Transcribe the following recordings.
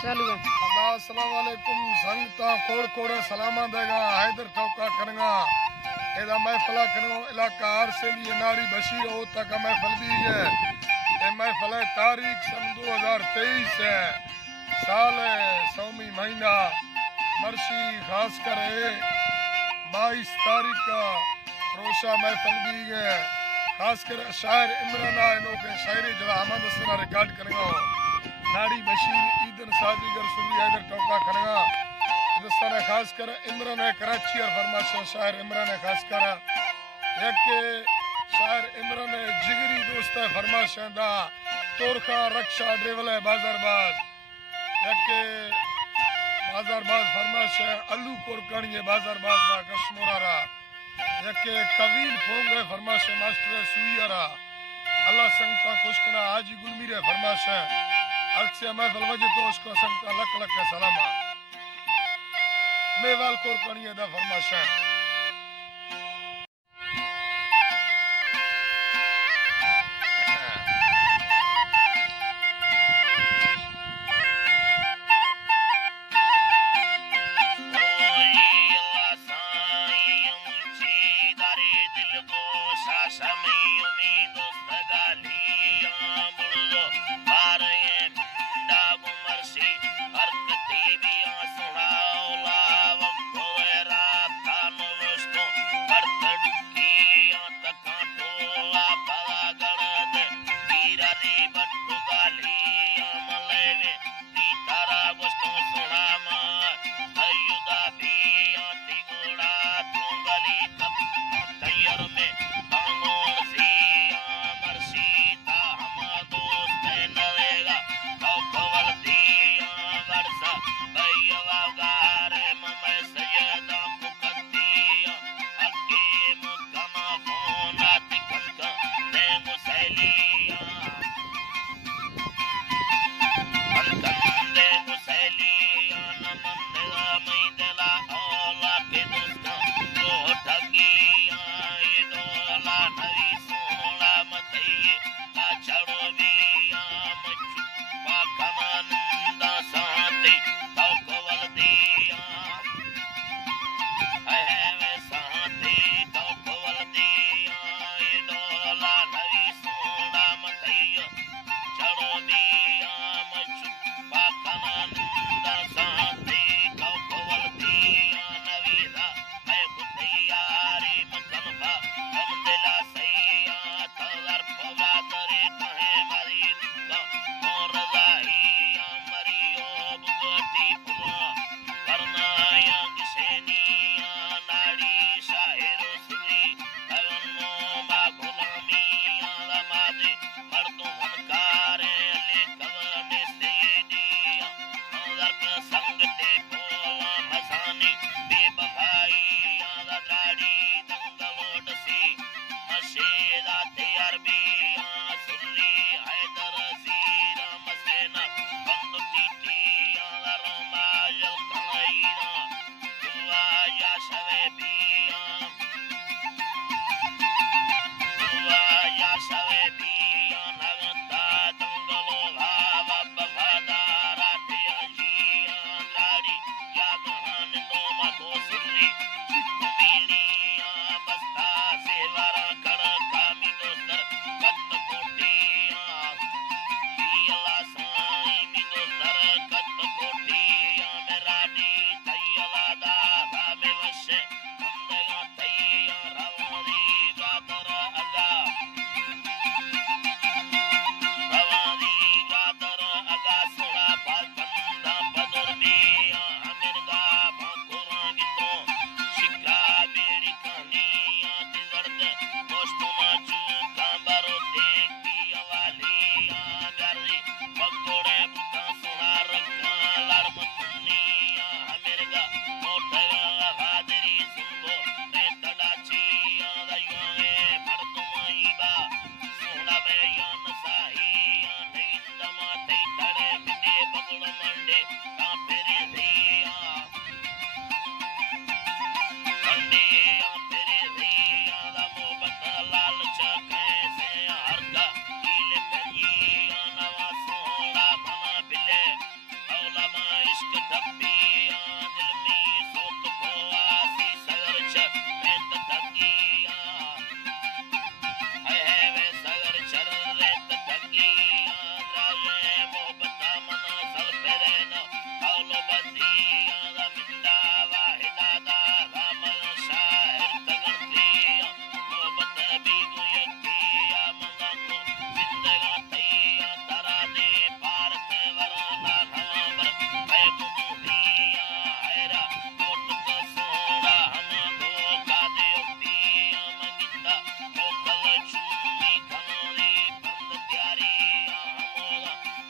चालू है। अस्सलाम वालेकुम संगता कोड़ कोड़े सलामा देगा हैदर ठोका करगा एदा महफला करो इलाका आर से लिए नारी बशीर हो तक महफल भी है ए महफल है तारीख सन 2023 है साल सौमी महीना मर्शी खास कर 22 तारीख का रोशा महफल भी है खास कर शायर इमरान इनो के शायरी जो अहमद हसन रिकॉर्ड करेगा नारी बशीर ईदन साजीगर सुरी हैदर टोका करेगा हिंदुस्तान खास कर इमरान है कराची और फरमाश शायर इमरान है खास कर एक शायर इमरान है जिगरी दोस्त है फरमाश दा तोरखा रक्षा ड्रेवल है बाजारबाज एक बाजारबाज फरमाश है अल्लू कोरकानी है बाजारबाज दा कश्मीरा एक कवील फोंग है फरमाश मास्टर सुईरा अल्लाह संगता खुशकना हाजी गुलमीर है फरमाश है अक्सर महफल वजह तो उसको संगता लक लक का सलामा मेवाल कोरकानी दा फरमाश है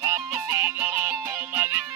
वापसी गण तो मागित